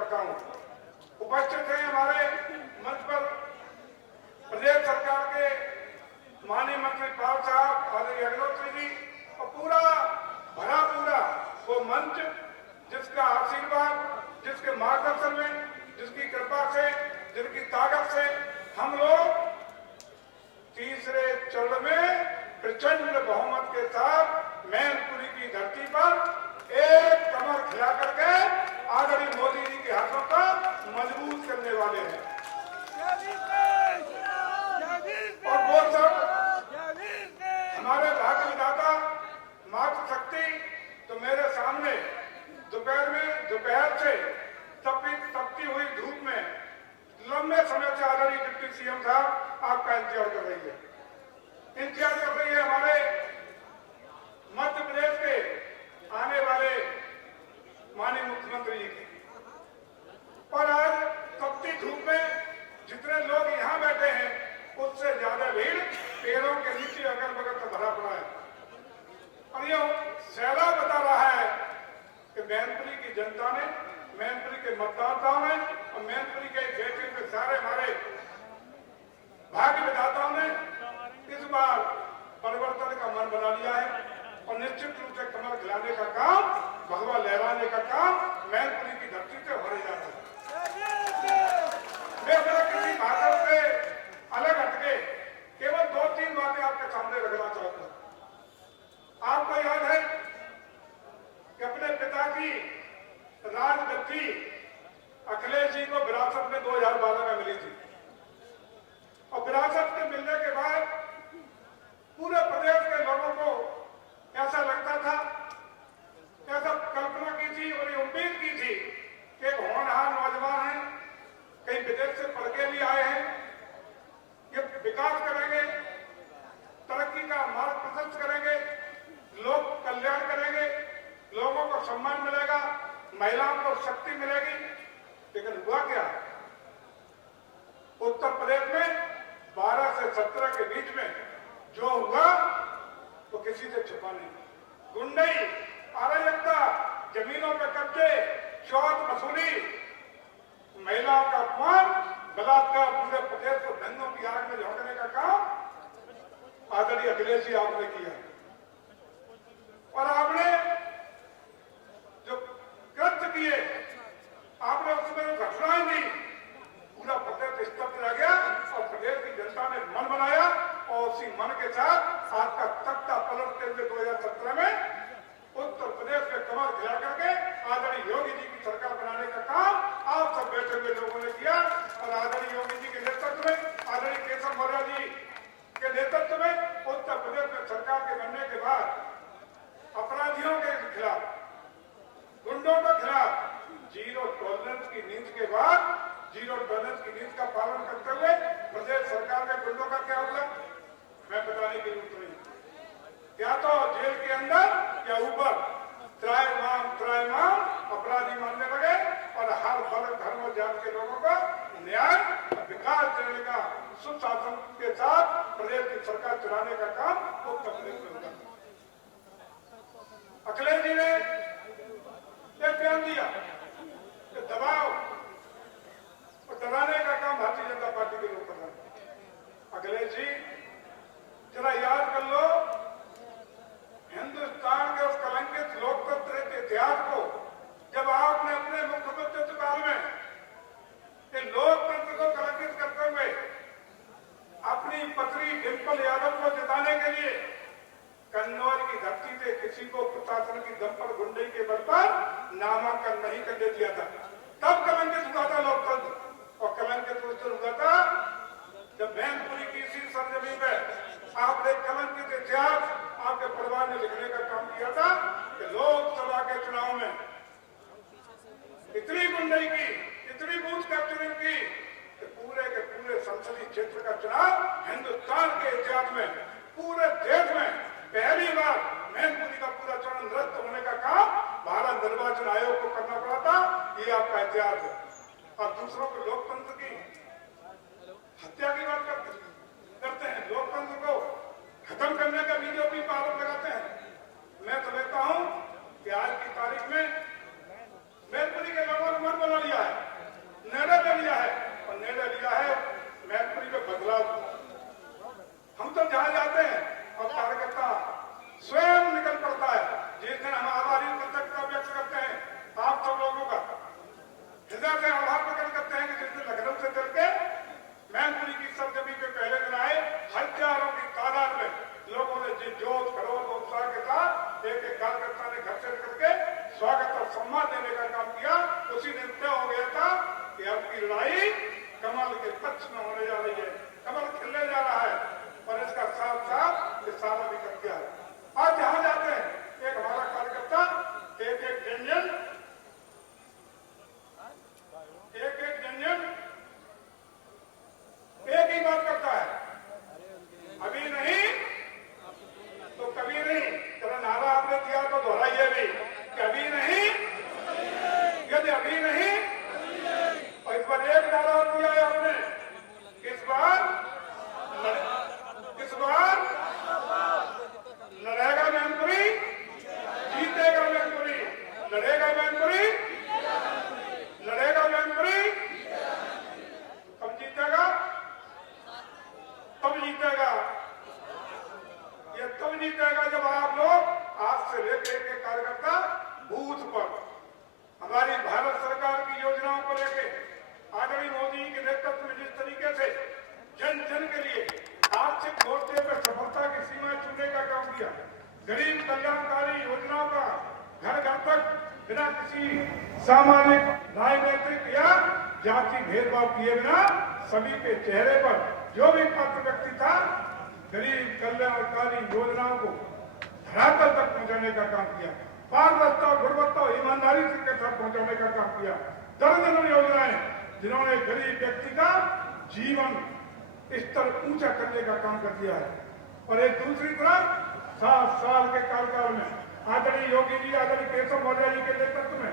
करता हूँ। उपस्थित हैं हमारे मंच पर प्रदेश सरकार के माननीय मंत्री पाल साहब, आदरणीय अग्निहोत्री जी और पूरा भरा पूरा वो मंच जिसका आशीर्वाद, जिसके मार्गदर्शन में, जिसकी कृपा से, जिनकी ताकत से हम लोग तीसरे चरण में प्रचंड बहुमत के साथ मैनपुरी की धरती पर एक कमर खिला करके आदरणीय मोदी जी के हाथों का मजबूत करने वाले हैं। और वो सब हमारे भाग्य विधाता मातृशक्ति तो मेरे सामने दोपहर से तपती हुई धूप में लंबे समय से आदरणीय डिप्टी सीएम साहब आपका इंतजार कर रही है, हमारे मध्य प्रदेश के आने वाले माननीय मुख्यमंत्री जी की। और आज तपती धूप में जितने लोग यहाँ बैठे हैं उससे ज्यादा भीड़ पेड़ों के नीचे अगल बगल से भरा पड़ा है। और ये सैलाब बता रहा है कि मैनपुरी की जनता ने, मैनपुरी के मतदाताओं ने और मैनपुरी के बेटे के सारे हमारे भाग्य विधाताओं ने इस बार परिवर्तन का मन बना लिया है और निश्चित रूप से कमर खिलाने का काम, भगवा लहराने का काम मैनपुरी की धरती से हो जा रहा है। मैं जरा किसी भाषण से अलग हटके केवल 2-3 बातें आपके सामने रखना चाहता हूं। आपको याद है कि अपने पिता की राजगद्दी अखिलेश जी को विरासत में 2012 में मिली थी और विरासत के मिलने के बाद पूरे प्रदेश के लोगों को ऐसा लगता था, ऐसा कल्पना की थी और ये उम्मीद की थी कि एक होनहार नौजवान है, कहीं विदेश से पढ़ के भी आए हैं, ये विकास करेंगे, तरक्की का मार्ग प्रशस्त करेंगे, लोक कल्याण करेंगे, लोगों को सम्मान मिलेगा, महिलाओं को शक्ति मिलेगी। लेकिन हुआ क्या? उत्तर प्रदेश में 12 से 17 के बीच में जो हुआ तो किसी से छुपा नहीं। गुंडई, अराजकता, जमीनों पर कब्जे, शौच वसूली, महिलाओं का अपमान, बलात्कार, पूरे प्रदेश को धंधों की आग में झोंकने का काम आदरणीय अखिलेश जी आपने किया। और आपने जो कृत्य किए, आपने उसमें जो घटनाएं दी, पूरा प्रदेश स्तब्ध रह गया और प्रदेश की जनता ने मन बनाया और उसी मन के साथ आपका तख्ता पलटते हुए 2017 में उत्तर प्रदेश में कमर खिला करके आदरणीय योगी जी की सरकार बनाने का काम आप सब बैठे हुए लोगों ने किया। और आदरणीय योगी जी के नेतृत्व में, आदरणीय केशव मौर्य जी के नेतृत्व में उत्तर प्रदेश में सरकार के बनने के बाद अपराधियों के खिलाफ, गुंडों के खिलाफ जीरो टॉलरेंस की नीति के बाद जीरो टॉलरेंस की नीति का पालन करते हुए प्रदेश सरकार के गुंडों का क्या हुआ मैं बताने की जरूरत नहीं। क्या तो जेल के अंदर या ऊपर त्रायमाम अपराधी मानने लगे और हर वर्ग, धर्म और जात के लोगों को न्याय विकास देने का, सुशासन के साथ प्रदेश की सरकार चलाने का काम उत्तर प्रदेश में होगा। अखिलेश जी ने एक बयान दिया कि दबाव और डराने का काम भारतीय जनता पार्टी के लोग कर रहे हैं। अखिलेश जी जरा याद कर लो, हिंदुस्तान के उस कलंकित लोकतंत्र के इतिहास को जब आपने अपने मुख्यमंत्री काल में लोकतंत्र को कलंकित करते हुए अपनी पत्नी डिंपल यादव को जिताने के लिए कन्नौज की धरती से किसी को प्रशासन की दम पर, गुंडई के बल पर नामांकन नहीं करने दिया था, तब कलंकित हुआ था लोकतंत्र। और कलंकित उस दिन हुआ था जब मैनपुरी की इसी सरजमीन में आपने कलंकित इतिहास आपके परिवार ने लिखने का काम किया था कि लोकसभा के चुनाव में इतनी गुंडई की, इतनी बूथ कैप्चरिंग की कि पूरे के पूरे संसदीय क्षेत्र का चुनाव हिंदुस्तान के इतिहास में, पूरे देश में पहली बार मैनपुरी का पूरा चरण रद्द होने का काम भारत निर्वाचन आयोग को करना पड़ा था। ये आपका इतिहास है। और दूसरों को लोकतंत्र की हत्या की बात करते हैं, लोकतंत्र को खत्म करने का बीजेपी पर आरोप लगाते हैं। मैं समझता हूं कि आज की तारीख में मैनपुरी के लोगों ने मन बना लिया है सम्मान देने का काम किया। उसी दिन तय हो गया था कि अब की लड़ाई कमल के पक्ष में होने जा रही है, कमल खिलने जा रहा है। और इसका साफ साफ इशारा भी कर दिया है। आज जहां जाते हैं एक हमारा कार्यकर्ता एक एक व्यंजन एक ही बात करता है, अभी नहीं तो कभी नहीं। चलो नारा आपने दिया तो दोहराइए भी कि अभी नहीं, यदि अभी नहीं। और इस बार एक नारा और दिया है आपने, इस बार लड़ेगा मैनपुरी, जीतेगा मैनपुरी, लड़ेगा मैनपुरी, लड़ेगा मैनपुरी। कब जीतेगा? तब जीतेगा। ये तब जीतेगा जब आप लोग आज से लेकर के कार्यकर्ता बूथ पर हमारी भारत सरकार की योजनाओं को लेकर आदरणीय मोदी के नेतृत्व में जिस तरीके से जन जन के लिए आर्थिक मोर्चे पर सफलता की सीमा छूने का काम किया, गरीब कल्याणकारी योजनाओं का घर घर तक बिना किसी सामाजिक राजनीतिक या जाति भेदभाव किए बिना सभी के चेहरे पर जो भी पात्र व्यक्ति था गरीब कल्याणकारी योजनाओं को धरातल तक पहुंचाने का काम किया, पारदर्शिता गुणवत्ता और ईमानदारी के साथ पहुंचाने का काम किया। दर्जनों योजनाएं जिन्होंने गरीब व्यक्ति का जीवन स्तर ऊंचा करने का काम कर दिया है। और एक दूसरी तरफ 7 साल के कार्यकाल में आदरणीय योगी जी, आदरणीय केशव मौर्य जी के नेतृत्व में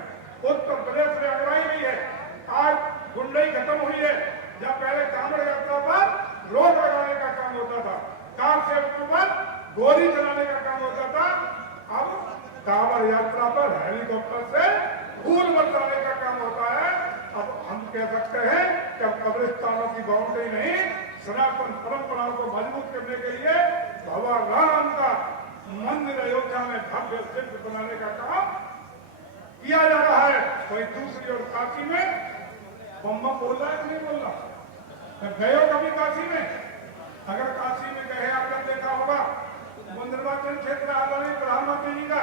उत्तर प्रदेश में अगुवाई हुई है। आज गुंडई खत्म हुई है। जहाँ पहले कांवड़ यात्रा पर रोक लगाने का काम होता था, कार सेवकों पर गोली चलाने का काम होता था, अब कांवड़ यात्रा पर हेलीकॉप्टर से फूल बरसाने का काम होता है। अब हम कह सकते हैं कि अब कब्रिस्तानों की बाउंड्री नहीं, सनातन परंपराओं को मजबूत करने के लिए भगवान राम का मंदिर अयोध्या में भव्य शिल्प बनाने का काम किया जा रहा है। वही दूसरी ओर काशी में बम बोल रहा है कि नहीं बोल रहा? गए हो कभी काशी में? अगर काशी में गए आपने देखा होगा निर्वाचन क्षेत्र आदरणीय प्रधानमंत्री जी का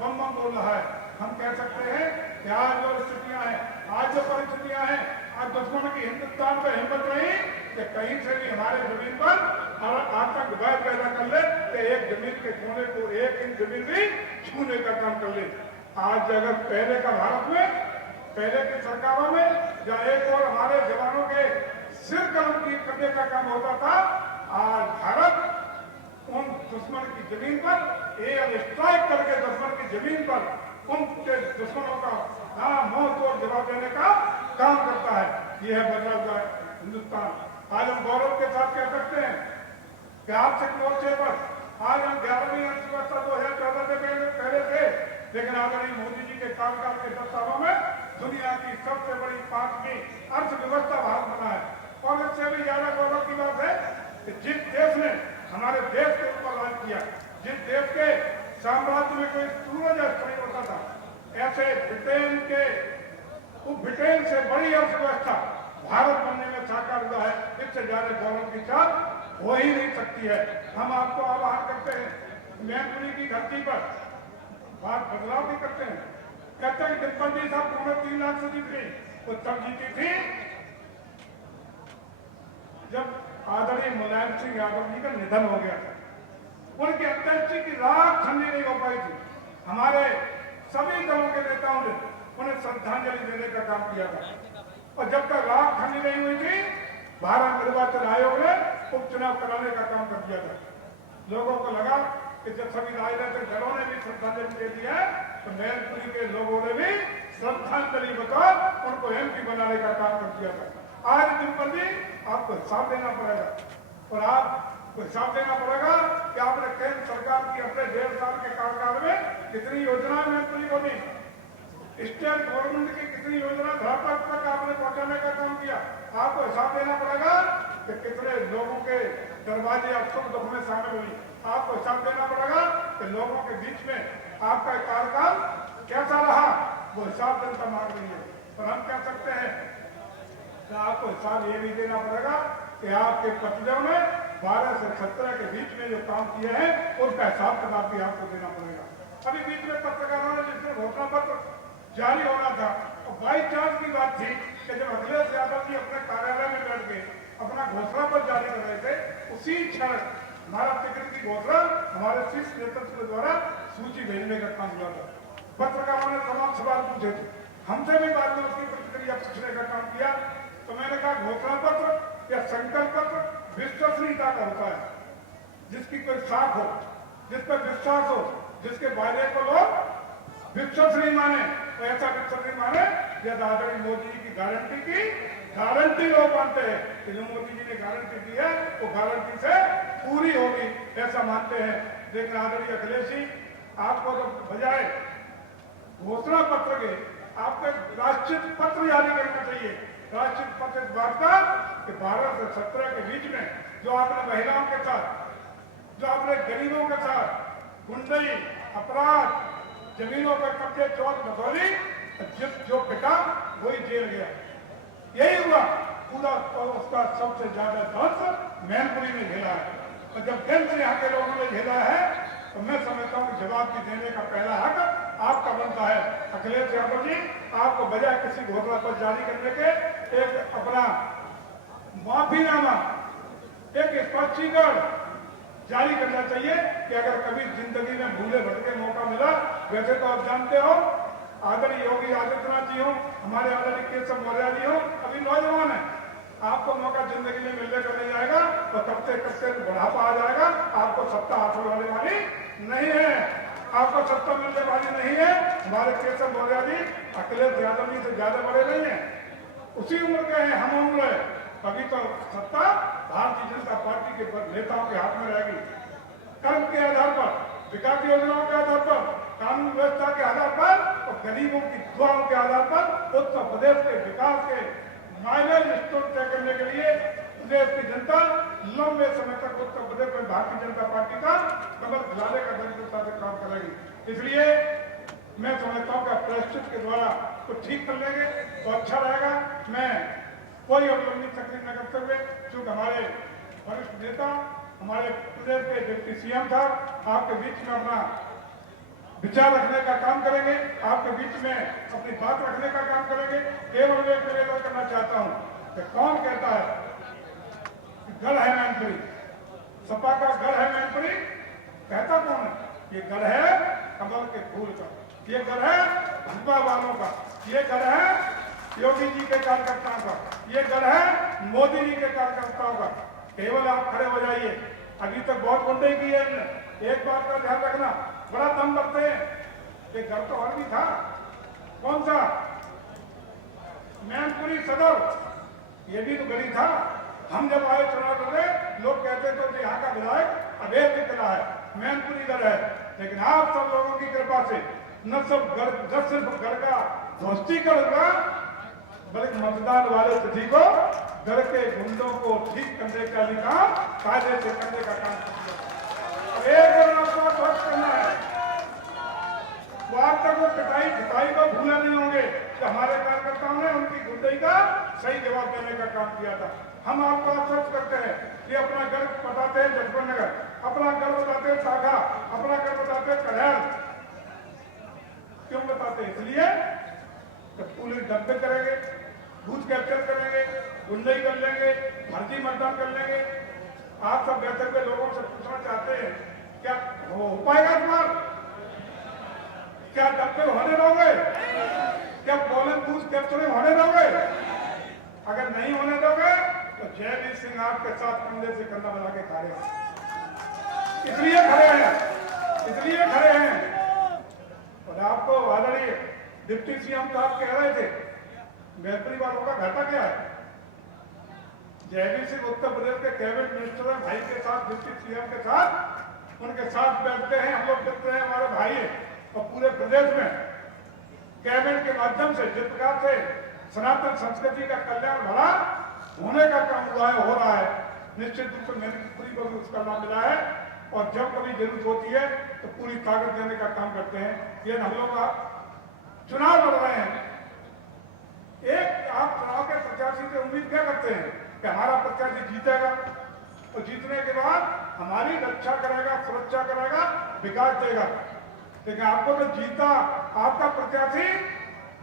बम बोल रहा है। हम कह सकते हैं कि आज जो स्थितियां हैं, आज जो परिस्थितियां हैं, आज दुश्मन की हिंदुस्तान में हिम्मत नहीं कि कहीं से भी हमारे जमीन पर आतंकवाद पैदा कर ले, तो एक जमीन के कोने को 1 इंच जमीन भी छूने का काम कर ले। आज अगर पहले का भारत में, पहले की सरकारों में जहाँ एक और हमारे जवानों के सिर कलम करने का काम होता था, आज भारत उन दुश्मन की जमीन पर एयर स्ट्राइक करके दुश्मन की जमीन पर उनके दुश्मनों का मुंह तोड़ जवाब देने का काम करता है। यह है बदला हुआ हिंदुस्तान। आज हम गौरव के साथ कह सकते हैं कि आर्थिक मोर्चे पर आज हम 11वीं अर्थव्यवस्था 2014 से पहले थे, लेकिन आदरणीय मोदी जी के कार्यकाल के 10 सालों में दुनिया की सबसे बड़ी 5वीं अर्थव्यवस्था भारत बना है। और इससे भी ज्यादा गौरव की बात है कि जिस देश ने हमारे देश के ऊपर राज किया, जिस देश के साम्राज्य में कोई सूरज अस्त नहीं होता था, ऐसे ब्रिटेन से बड़ी अर्थव्यवस्था भारत बनने में साकार हुआ है। इससे ज्यादा गौरव की बात हो ही नहीं सकती है। हम आपको आह्वान करते हैं, मैनपुरी की धरती पर बात बदलाव भी करते हैं। कहते हैं डिम्पल जी साहब 3 लाख से जीत गई, वो तब जीती थी जब आदरणीय मुलायम सिंह यादव जी का निधन हो गया था। उनकी अंत्येष्टि की रात ठंडी नहीं हो पाई थी। हमारे सभी दलों के नेताओं ने उन्हें श्रद्धांजलि देने का काम किया था। और जब तक रात ठंडी नहीं हुई थी, भारत निर्वाचन आयोग ने उपचुनाव कराने का काम कर दिया था। लोगों को लगा कि जब सभी राजनीतिक दलों ने भी श्रद्धांजलि दे दी है, तो मैनपुरी के लोगों ने भी श्रद्धांजलि बतौर उनको एमपी बनाने का काम कर दिया था। आज डिम्पल जी आपको हिसाब देना पड़ेगा, और आपको हिसाब देना पड़ेगा कि आपने केंद्र सरकार की अपने 1.5 साल के कार्यकाल में कितनी योजनाएं मैनपुरी को दी, स्टेट गवर्नमेंट की कितनी योजना धरातल तक आपने पहुंचाने का काम किया। आपको हिसाब देना पड़ेगा कि कितने लोगों के दरवाजे आप सुख दुख में शामिल हुई। आपको हिसाब देना पड़ेगा कि लोगों के बीच में आपका कार्यकाल कैसा रहा, वो हिसाब जनता मांग रही है। और हम कह सकते हैं कि आपको हिसाब ये भी देना पड़ेगा कि आपके पतिदेव ने 12 से 17 के बीच में जो काम किए हैं, उनका हिसाब किताब भी आपको देना पड़ेगा। अभी बीच में पत्रकारों ने जिसने घोषणा पत्र जारी होना था। और बाई चांस की बात थी कि जब अखिलेश यादव जी अपने कार्यालय में बैठ के अपना घोषणा पत्र जारी कर रहे थे, उसी क्षण हमारा टिकट की घोषणा हमारे शीर्ष नेतृत्व द्वारा सूची भेजने का काम हुआ था। पत्रकारों ने तमाम सवाल पूछे थे, हमसे भी बाद में उसकी प्रतिक्रिया पूछने का काम किया। तो मैंने कहा घोषणा पत्र या संकल्प पत्र विश्वसनीयता का होता है, जिसकी कोई साख हो, जिस पर विश्वास हो, जिसके वायदे को लोग विश्वसनीय माने। तो ऐसा विश्वसनीय माने जैसा आदरणीय मोदी जी की गारंटी लोग मानते हैं कि जो मोदी जी ने गारंटी दी है वो गारंटी से पूरी होगी, ऐसा मानते हैं। लेकिन आदरणीय अखिलेश जी, आपको तो बजाय घोषणा पत्र के आपको राष्ट्रीय पत्र जारी करना चाहिए। राष्ट्रीय पत्र इस बात का कि 12 से 17 के बीच में जो आपने महिलाओं के साथ, जो आपने गरीबों के साथ गुंडई, अपराध, जमीनों पर कब्जे, चोर बसौली, जो पिटा वही जेल गया। यही हुआ पूरा, और उसका सबसे ज्यादा दर्द मैनपुरी में झेला है। और जब दिल से यहाँ के लोगों ने झेला है तो मैं समझता हूँ कि जवाब भी देने का पहला हक आपका बनता है। अखिलेश यादव जी, आपको बजाय किसी घोषणा पत्र जारी करने के एक अपना माफीनामा, एक स्पष्टीकरण जारी करना चाहिए कि अगर कभी जिंदगी में भूले भटके मौका मिला, वैसे तो आप जानते हो आदरणीय योगी आदित्यनाथ जी हो, हमारे आदरणीय केशव मौर्य जी हो, अभी नौजवान है, आपको मौका जिंदगी में मिलने का नहीं जाएगा और तब से बुढ़ापा आ जाएगा। आपको सत्ता हासिल होने वाली नहीं है, आपको सत्ता मिलने वाली नहीं है। हमारे केशव मौर्य जी अखिलेश यादव जी से ज्यादा बड़े नहीं है, उसी उम्र के हैं, हम उम्र है। अभी तो सत्ता भारतीय जनता पार्टी के नेताओं के हाथ में रहेगी। कर्म के आधार पर, विकास योजनाओं के आधार पर, कानून व्यवस्था के आधार पर और गरीबों की दुआओं के आधार पर उत्तर प्रदेश के विकास के माइलेज स्टोर तय करने के लिए प्रदेश की जनता लंबे समय तक उत्तर प्रदेश में भारतीय जनता पार्टी का कमल खिलाने का दृढ़ता से काम करेगी। इसलिए मैं समझता हूँ कि प्रस्तुत के द्वारा तो ठीक कर लेंगे तो अच्छा रहेगा। मैं कोई अवलंबित तकलीफ न करते हुए, चूंकि हमारे वरिष्ठ नेता, हमारे प्रदेश के डिप्टी सीएम साहब आपके बीच में अपना विचार रखने का काम करेंगे, आपके बीच में अपनी बात रखने का काम करेंगे। केवल एक निवेदन करना चाहता हूं कि कौन कहता है कि गढ़ है मैनपुरी, सपा का गढ़ है मैनपुरी, कहता कौन है? ये गढ़ है कमल के फूल का, ये गढ़ है भाजपा वालों का, ये गढ़ है योगी जी के कार्यकर्ताओं का, ये गढ़ है मोदी जी के कार्यकर्ताओं का। केवल आप खड़े हो जाइए, अभी तक बहुत गुंडे की है। एक बात का ध्यान रखना, बड़ा दम करते हैं कि घर तो और भी था, कौन सा? मैनपुरी सदर, ये भी तो गली था। हम जब आए चुनाव लड़े, लोग कहते थे यहाँ का विधायक अभेद निकला है, मैनपुरी गढ़ है। लेकिन आप सब लोगों की कृपा से न सिर्फ गढ़ का ध्वस्तीकरण हुआ, बल्कि मतदान वाले तिथि को गढ़ के गुंडों को ठीक करने का भी काम कायदे से करने का काम करना है। वो आप तक वो पिटाई को भूले नहीं होंगे कि हमारे कार्यकर्ताओं ने उनकी गुंडई का सही जवाब देने का काम किया था। हम आपको आश्वस्त करते हैं कि अपना घर बताते हैं जसवंत नगर, अपना घर बताते हैं सागा, अपना घर बताते हैं कड़ैल। क्यों बताते हैं? इसलिए पुलिस डंपिंग करेंगे, बूथ कैप्चर करेंगे, गुंडई कर लेंगे, फर्जी मतदान कर लेंगे। आप सब बैठे हुए लोगों से पूछना चाहते हैं, क्या हो पाएगा तुम्हारा? क्या डंपिंग होने दोगे? क्या पोलिंग बूथ कैप्चरिंग होने दोगे? अगर नहीं होने दोगे तो जयवीर सिंह आपके साथ कंधे से कंधा मिला के खड़े हैं। इसलिए खड़े हैं। और आपको आदरणीय डिप्टी सीएम साहब कह रहे थे, मैनपुरी वालों का घाटा क्या है? जयवीर सिंह उत्तर प्रदेश के कैबिनेट मिनिस्टर हैं, भाई के साथ, डिप्टी सीएम के साथ उनके साथ बैठते हैं, हम लोग देखते हैं, हमारे भाई है। और पूरे प्रदेश में कैबिनेट के माध्यम से जिस प्रकार से सनातन संस्कृति का कल्याण भला होने का काम हुआ है, हो रहा है, निश्चित रूप से मैनपुरी को भी उसका लाभ मिला है। और जब कभी जरूरत होती है तो पूरी ताकत देने का काम करते हैं। ये हम लोग चुनाव लड़ रहे हैं, एक आप चुनाव के प्रत्याशी से उम्मीद क्या करते हैं कि हमारा प्रत्याशी जीतेगा और जीतने के बाद हमारी रक्षा करेगा, सुरक्षा करेगा, विकास देगा। लेकिन आपको तो जीता आपका प्रत्याशी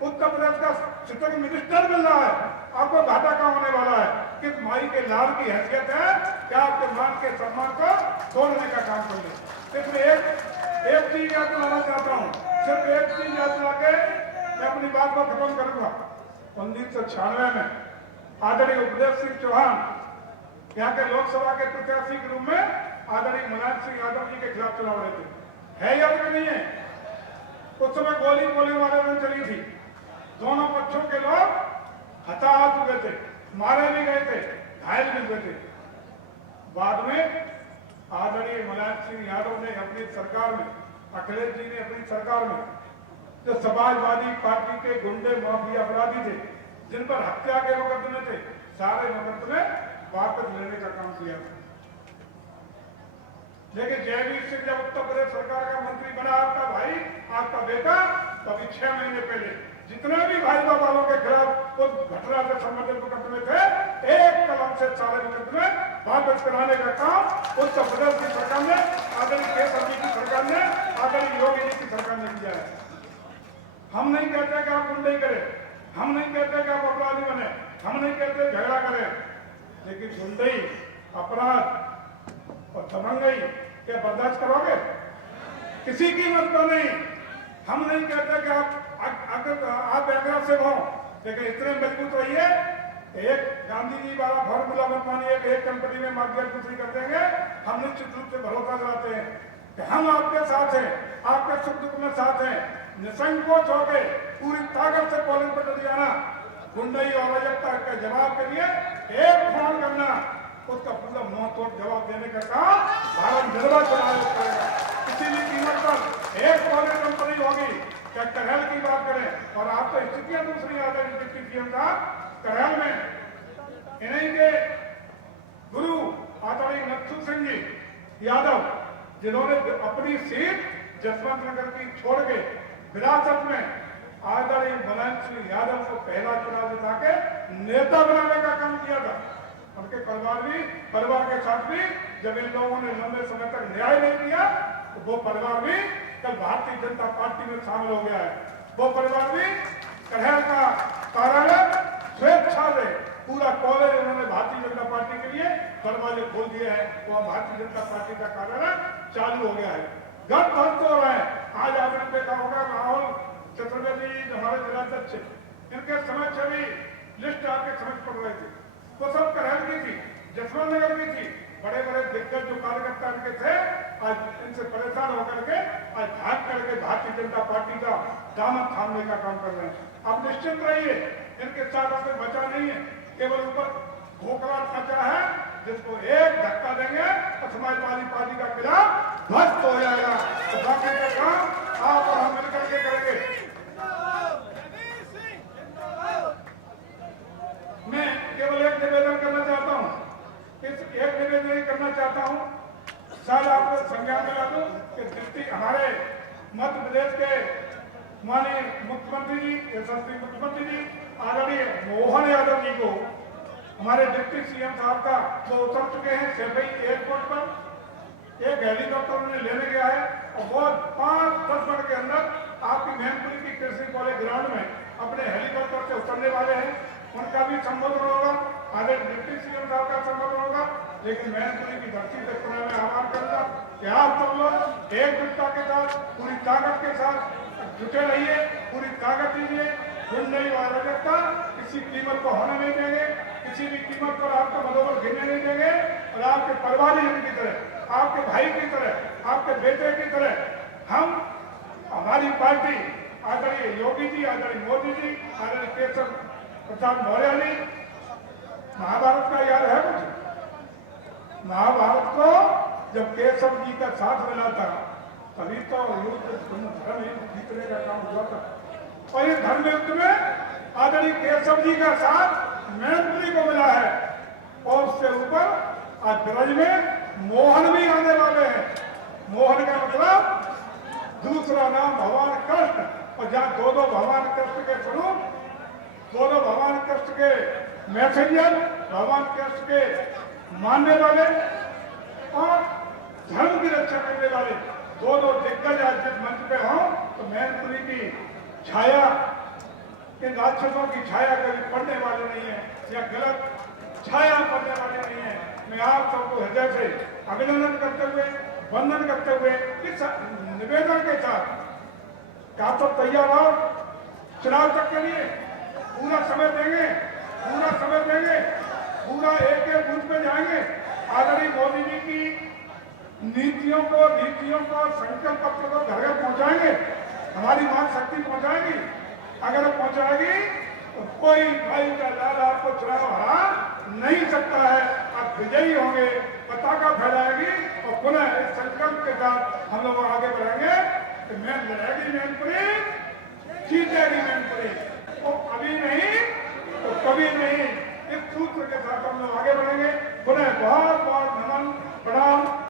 उत्तर प्रदेश का शिक्षक मिनिस्टर मिल रहा है, आपको घाटा क्या होने वाला है? किस माई के लाल की हैसियत है क्या आपके मान के सम्मान को तोड़ने का काम कर ले? सिर्फ एक चीज याद दिलाना चाहता हूँ, सिर्फ एक चीज याद दिला के मैं अपनी बात को खत्म करूंगा। 1996 में आदरणीय उपदेश सिंह चौहान यहाँ के लोकसभा के प्रत्याशी के रूप में आदरणीय मुलायम सिंह यादव जी के खिलाफ चुनाव लड़े थे। है याद में नहीं है? उस समय गोली बोलने वाले में चली थी, दोनों पक्षों के लोग हताहत हुए थे, मारे भी गए थे, घायल भी हुए थे। बाद में आदरणीय मुलायम सिंह यादव ने अपनी सरकार में, अखिलेश जी ने अपनी सरकार में जो समाजवादी पार्टी के गुंडे माफिया अपराधी थे जिन पर हत्या के मुकदमे थे, सारे मुकदमे वापस लेने का काम किया। लेकिन जयवीर सिंह जब उत्तर प्रदेश सरकार का मंत्री बना, आपका भाई, आपका बेटा, तो अभी 6 महीने पहले जितने भी भाजपा वालों के खिलाफ उस घटना से संबंधित मुकदमे थे, एक कलम से सारे मुकदमे वापस कराने का काम उत्तर प्रदेश की सरकार ने, आदरणीय केसर जी की सरकार ने, आदरणीय योगी जी की सरकार ने किया है। हम नहीं कहते कि आप गुंडे करें, हम नहीं कहते कि आप अपराधी बने, हम नहीं कहते झगड़ा करें, लेकिन गुंडई, अपराध और दबंगई क्या बर्दाश्त करोगे? किसी कीमत पर नहीं। हम नहीं कहते कि आप एग्रेसिव हो, लेकिन इतने मजबूत रहिए। एक गांधी जी वाला फॉर्मूला मत मानिए कि एक कंपनी में मार्केट दूसरी कर देंगे। हम निश्चित रूप से भरोसा दिलाते हैं कि हम आपके साथ हैं, आपके सुख दुख में साथ हैं। निसंकोच होकर पूरी ताकत से पोलिंग पर चली जाना, गुंडई और अराजकता के जवाब के लिए एक फोन करना, उसका पूरा मुंह तोड़ जवाब देने का काम भारत निर्वाचन आयोग करेगा। किसी भी कीमत पर एक पोलिंग कंपनी होगी, क्या करहल की बात करें, और आपको स्थितियां दूसरी आ गई। डिप्टी सीएम साहब करहल में इन्हीं के गुरु आदरणीय नथु सिंह जी यादव, जिन्होंने अपनी सीट जसवंत नगर की छोड़ के विरासत में आदरणीय मुलायम सिंह यादव को पहला चुनाव जिता के नेता बनाने का काम किया था। उनके परिवार के साथ भी जब इन लोगों ने लंबे समय तक न्याय नहीं दिया, तो वो परिवार भी कल भारतीय जनता पार्टी में शामिल हो गया है। वो परिवार भी करहल का कार्यालय स्वेच्छा से, पूरा कॉलेज उन्होंने भारतीय जनता पार्टी के लिए दरवाजे खोल दिए हैं। वो भारतीय जनता पार्टी का कार्यालय चालू हो गया है। गत ध्वस्त हो रहे हैं। आज आपने देखा होगा राहुल चतुर्वेदी हमारे जिलाध्यक्ष, इनके समक्ष भी लिस्ट आपके समक्ष पड़ रहे थे, वो सब करहल की थी, जसवंत नगर की थी। बड़े बड़े दिग्गज जो कार्यकर्ता इनके थे, आज इनसे परेशान होकर के आज भाग करके भारतीय जनता पार्टी का दामन थामने का काम कर रहे हैं। आप निश्चित रहिए, इनके साथ आपसे बचा नहीं है, केवल ऊपर घोखलाट मचा है, जिसको एक धक्का देंगे तो समाजवादी पार्टी का किला ध्वस्त हो जाएगा। तो बाकी का काम आप और हम मिलकर के करेंगे। मैं केवल एक निवेदन करना चाहता हूँ, एक निवेदन करना चाहता हूँ, शायद आपको संज्ञान में ला दूं कि डिप्टी हमारे मध्य प्रदेश के माननीय मुख्यमंत्री जी, यशस्वी मुख्यमंत्री जी आदरणीय मोहन यादव जी को हमारे डिप्टी सीएम साहब का वो उतर चुके हैं सेफई एयरपोर्ट पर। एक हेलीकॉप्टर उन्हें लेने गया है और बहुत 5-10 मिनट के अंदर आपकी मैनपुरी की कृषि कॉलेज ग्राउंड में अपने हेलीकॉप्टर से उतरने वाले हैं। उनका भी संबोधन होगा, आदरणीय डिप्टी सीएम साहब का संबोधन होगा। लेकिन मैनपुरी की धरती से पुनः मैं आह्वान करूंगा कि आप सब लोग एकजुटता के साथ, पूरी ताकत के साथ जुटे रहिए, पूरी ताकत दीजिए। गुंडई और अराजकता किसी कीमत को होने नहीं देंगे, किसी भी कीमत पर आपका मनोबल गिरने नहीं देंगे। और आपके परिवारजन की तरह, आपके भाई की तरह, आपके बेटे की तरह हम, हमारी पार्टी, आदरणीय योगी जी, आदरणीय मोदी जी, आदरणीय केशव प्रसाद मौर्य जी, महाभारत का याद है मुझे? महाभारत को जब केशव जी का साथ मिला था, तभी तो युद्ध धर्म जीतने का काम हुआ था। और इस धर्म युद्ध में आदरणीय केशव जी का साथ मैनपुरी को मिला है। और उससे ऊपर आज ब्रज में मोहन भी आने वाले हैं। मोहन का मतलब दूसरा नाम भगवान कृष्ण, और जहाँ दो भगवान कृष्ण के स्वरूप, दो भगवान कृष्ण के मैसेंजर, भगवान कृष्ण के मानने वाले और धर्म की रक्षा करने वाले दो दिग्गज आज जिस मंच पे हों, तो मैनपुरी की छाया इन राक्षसों की छाया कभी पड़ने वाली नहीं है या गलत छाया पड़ने वाली नहीं है। मैं आप सबको हृदय से अभिनंदन करते हुए, वंदन करते हुए इस निवेदन के साथ क्या तो तैयार हो चुनाव तक के लिए पूरा समय देंगे, पूरा एक एक बूथ पे जाएंगे। आदरणीय मोदी जी की नीतियों को संकल्प पत्र को घर घर पहुंचाएंगे। हमारी मां शक्ति पहुंचाएगी। अगर पहुंचाएगी तो कोई भाई का लाल आपको चुनाव हरा नहीं सकता है। आप विजयी होंगे, पताका फहराएगी और पुनः इस संकल्प के साथ हम लोग आगे बढ़ेंगे कि मैन लड़ेगी मैनपुरी, जीतेगी मैनपुरी। तो अभी नहीं तो कभी नहीं, इस सूत्र के साथ हम लोग आगे बढ़ेंगे। पुनः बहुत